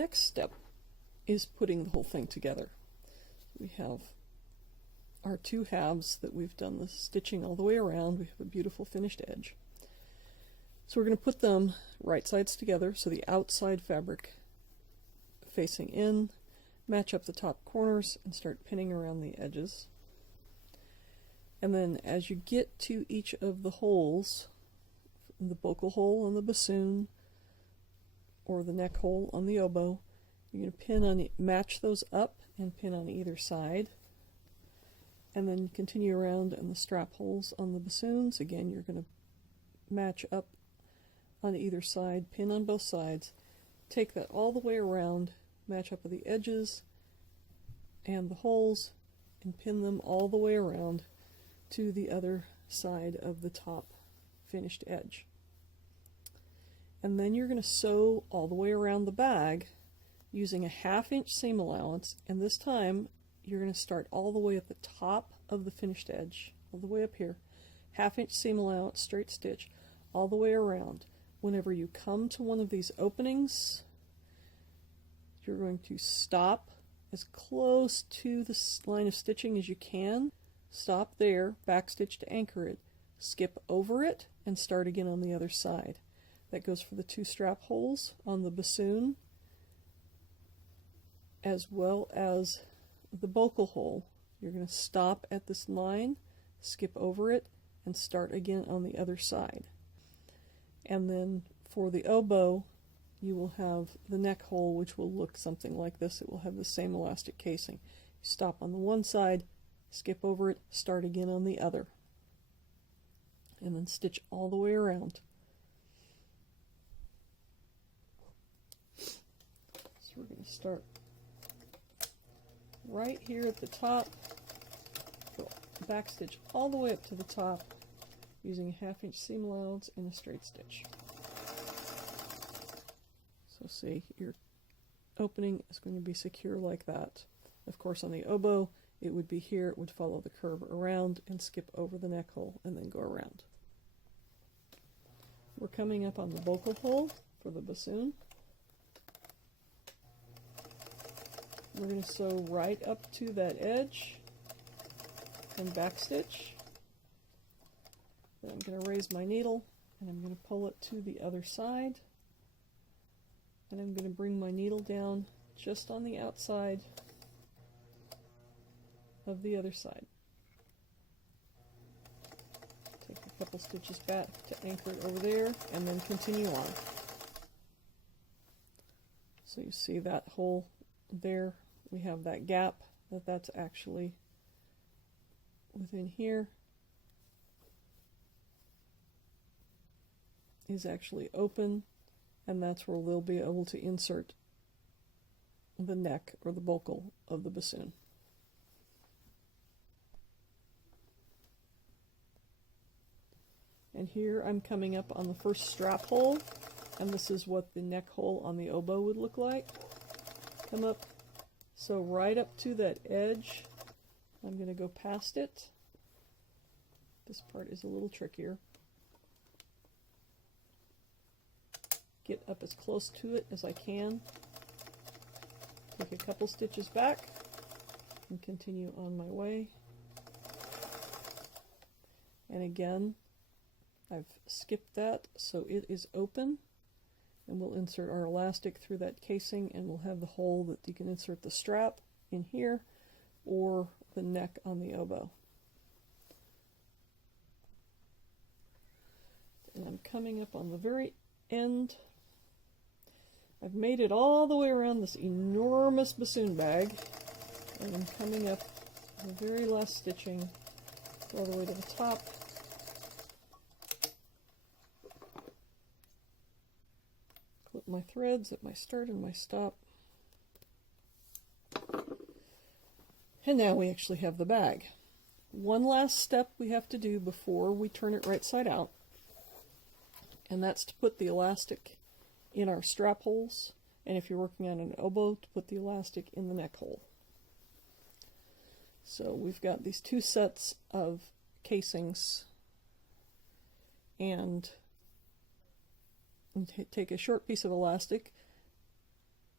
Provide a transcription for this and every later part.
next step is putting the whole thing together. We have our two halves that we've done the stitching all the way around. We have a beautiful finished edge. So we're going to put them right sides together, so the outside fabric facing in, match up the top corners, and start pinning around the edges. And then as you get to each of the holes, the vocal hole on the bassoon or the neck hole on the oboe, you're going to pin on, match those up and pin on either side. And then continue around on the strap holes on the bassoons. Again, you're going to match up on either side, pin on both sides, take that all the way around, match up with the edges and the holes, and pin them all the way around to the other side of the top finished edge. And then you're going to sew all the way around the bag using a 1/2 inch seam allowance, and this time you're going to start all the way at the top of the finished edge, all the way up here, 1/2 inch seam allowance, straight stitch, all the way around. Whenever you come to one of these openings, you're going to stop as close to the line of stitching as you can. Stop there, backstitch to anchor it, skip over it, and start again on the other side. That goes for the two strap holes on the bassoon, as well as the vocal hole. You're going to stop at this line, skip over it, and start again on the other side. And then for the oboe, you will have the neck hole, which will look something like this. It will have the same elastic casing. You stop on the one side, skip over it, start again on the other, and then stitch all the way around. So we're going to start right here at the top, go back stitch all the way up to the top using a 1/2 inch seam allowance and a straight stitch. So see, your opening is going to be secure like that. Of course, on the oboe, it would be here, it would follow the curve around and skip over the neck hole and then go around. We're coming up on the vocal hole for the bassoon. We're going to sew right up to that edge and backstitch. Then I'm going to raise my needle and I'm going to pull it to the other side. And I'm going to bring my needle down just on the outside of the other side. Take a couple stitches back to anchor it over there and then continue on. So you see that hole there, we have that gap, that's actually within here is actually open, and that's where they'll be able to insert the neck or the vocal of the bassoon. And here I'm coming up on the first strap hole, and this is what the neck hole on the oboe would look like. Come up, so right up to that edge, I'm going to go past it. This part is a little trickier. Get up as close to it as I can. Take a couple stitches back and continue on my way. And again, I've skipped that, so it is open. And we'll insert our elastic through that casing, and we'll have the hole that you can insert the strap in here or the neck on the oboe. And I'm coming up on the very end. I've made it all the way around this enormous bassoon bag, and I'm coming up the very last stitching all the way to the top. Clip my threads at my start and my stop. And now we actually have the bag. One last step we have to do before we turn it right side out, and that's to put the elastic in our strap holes, and if you're working on an oboe, to put the elastic in the neck hole. So we've got these two sets of casings, and take a short piece of elastic,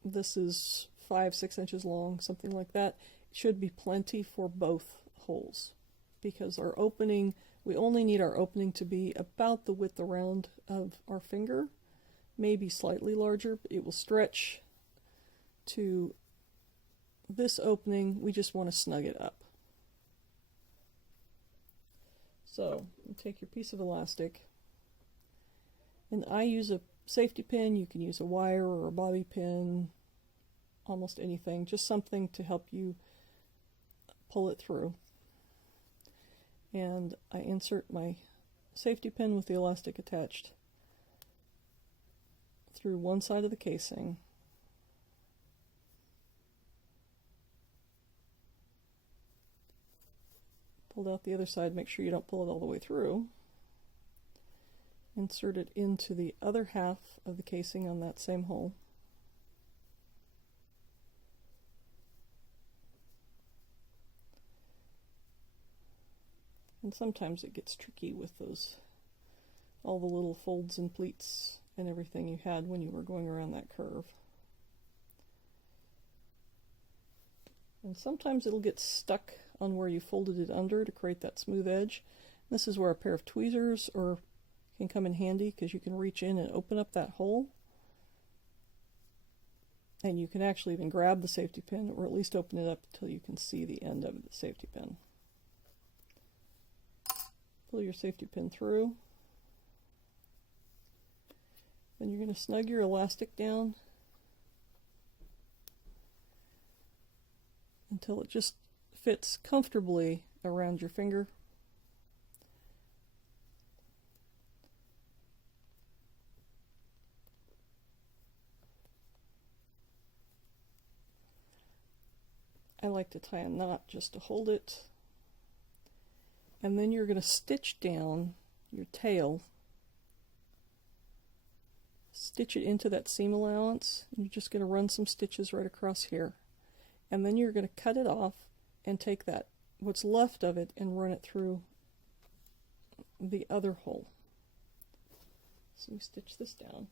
this is 5-6 inches long, something like that. It should be plenty for both holes, because our opening, we only need our opening to be about the width around of our finger, maybe slightly larger, but it will stretch to this opening. We just want to snug it up. So you take your piece of elastic, and I use a safety pin. You can use a wire or a bobby pin, almost anything, just something to help you pull it through. And I insert my safety pin with the elastic attached through one side of the casing. Pulled out the other side, make sure you don't pull it all the way through. Insert it into the other half of the casing on that same hole. And sometimes it gets tricky with those, all the little folds and pleats and everything you had when you were going around that curve. And sometimes it'll get stuck on where you folded it under to create that smooth edge. This is where a pair of tweezers can come in handy, because you can reach in and open up that hole. And you can actually even grab the safety pin, or at least open it up until you can see the end of the safety pin. Pull your safety pin through. Then you're going to snug your elastic down until it just fits comfortably around your finger. I like to tie a knot just to hold it. And then you're going to stitch down your tail. Stitch it into that seam allowance. You're just going to run some stitches right across here. And then you're going to cut it off and take that, what's left of it, and run it through the other hole. So we stitch this down.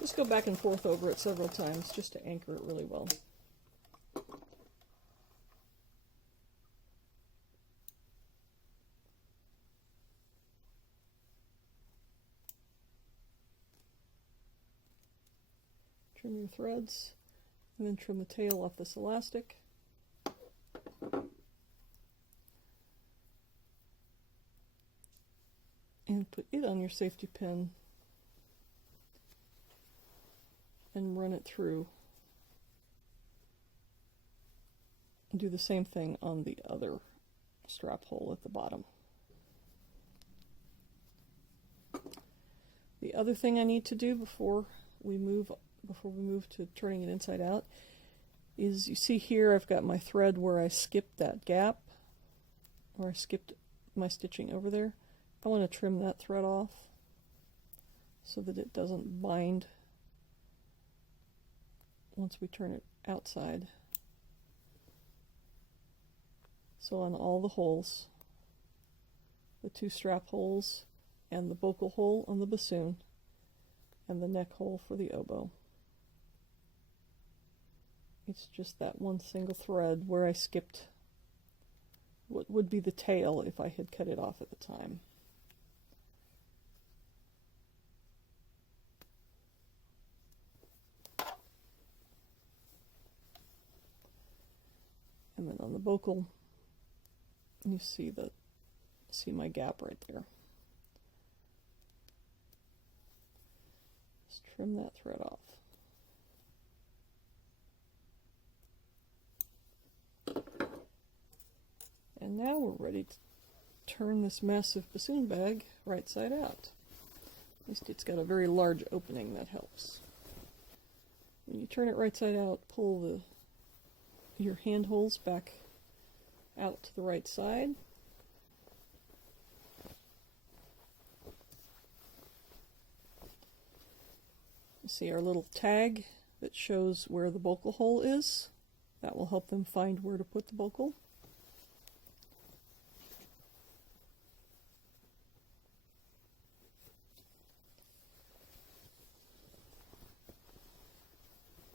Just go back and forth over it several times just to anchor it really well. Trim your threads, and then trim the tail off this elastic. And put it on your safety pin and run it through. Do the same thing on the other strap hole at the bottom. The other thing I need to do before we move to turning it inside out is, you see here I've got my thread where I skipped that gap, or I skipped my stitching over there. I want to trim that thread off so that it doesn't bind once we turn it outside. So on all the holes, the two strap holes and the bocal hole on the bassoon and the neck hole for the oboe, it's just that one single thread where I skipped what would be the tail if I had cut it off at the time. And then on the bocal, you see my gap right there. Just trim that thread off. And now we're ready to turn this massive bassoon bag right side out. At least it's got a very large opening, that helps. When you turn it right side out, pull your hand holes back out to the right side. See our little tag that shows where the bocal hole is. That will help them find where to put the bocal.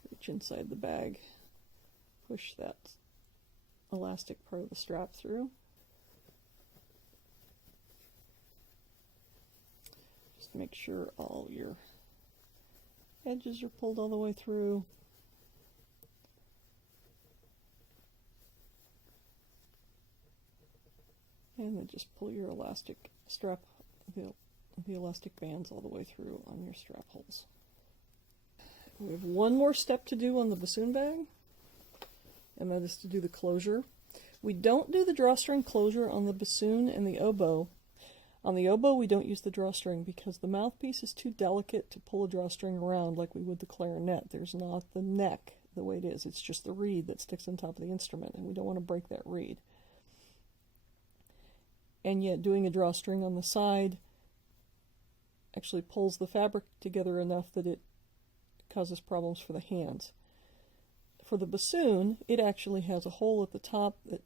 Reach inside the bag, push that elastic part of the strap through. Just make sure all your edges are pulled all the way through. And then just pull your elastic strap, the elastic bands all the way through on your strap holes. We have one more step to do on the bassoon bag, and that is to do the closure. We don't do the drawstring closure on the bassoon and the oboe. On the oboe, we don't use the drawstring because the mouthpiece is too delicate to pull a drawstring around like we would the clarinet. There's not the neck the way it is. It's just the reed that sticks on top of the instrument, and we don't want to break that reed. And yet doing a drawstring on the side actually pulls the fabric together enough that it causes problems for the hands. For the bassoon, it actually has a hole at the top that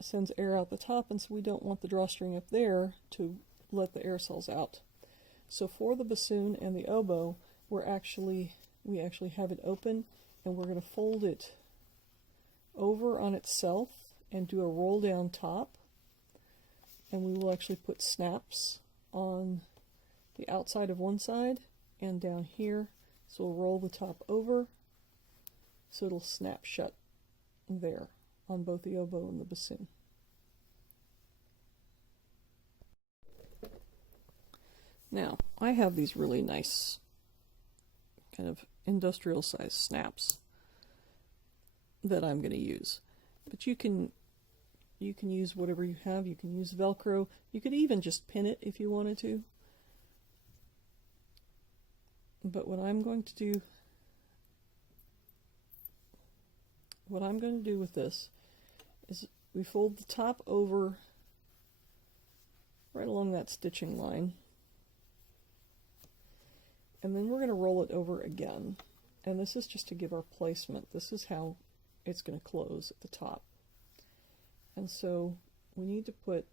sends air out the top, and so we don't want the drawstring up there to let the aerosols out. So for the bassoon and the oboe, we actually have it open, and we're going to fold it over on itself and do a roll down top. And we will actually put snaps on the outside of one side and down here. So we'll roll the top over so it'll snap shut there on both the oboe and the bassoon. Now, I have these really nice kind of industrial size snaps that I'm going to use. But you can use whatever you have. You can use Velcro. You could even just pin it if you wanted to. But what I'm going to do with this is we fold the top over right along that stitching line. And then we're going to roll it over again. And this is just to give our placement. This is how it's going to close at the top. And so we need to put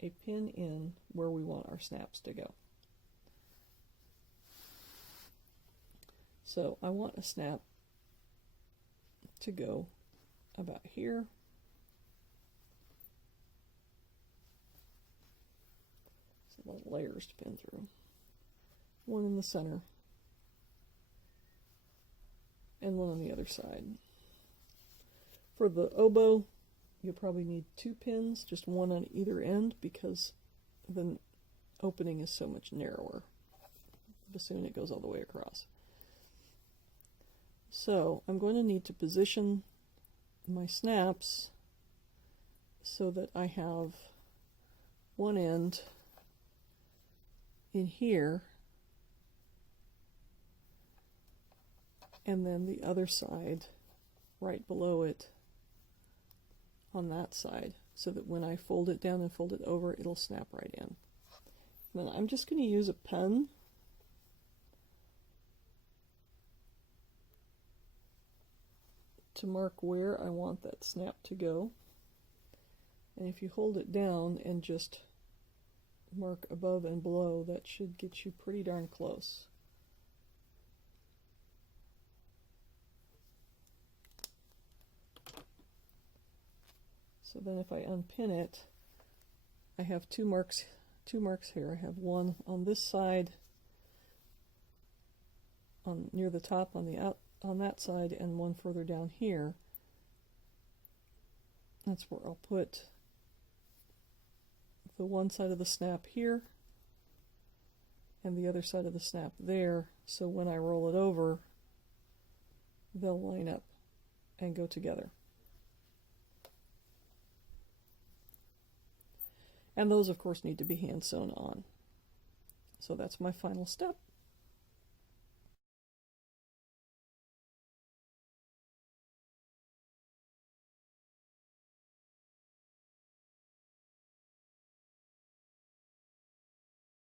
a pin in where we want our snaps to go. So I want a snap to go about here. So a lot of layers to pin through. One in the center and one on the other side. For the oboe, you'll probably need 2 pins, just one on either end, because the opening is so much narrower. Bassoon, it goes all the way across. So I'm going to need to position my snaps so that I have one end in here and then the other side right below it on that side, so that when I fold it down and fold it over, it'll snap right in. And then I'm just going to use a pen to mark where I want that snap to go. And if you hold it down and just mark above and below, that should get you pretty darn close. So then if I unpin it, I have two marks here. I have one on this side near the top on that side, and one further down here. That's where I'll put the one side of the snap here and the other side of the snap there, so when I roll it over, they'll line up and go together. And those, of course, need to be hand sewn on. So that's my final step.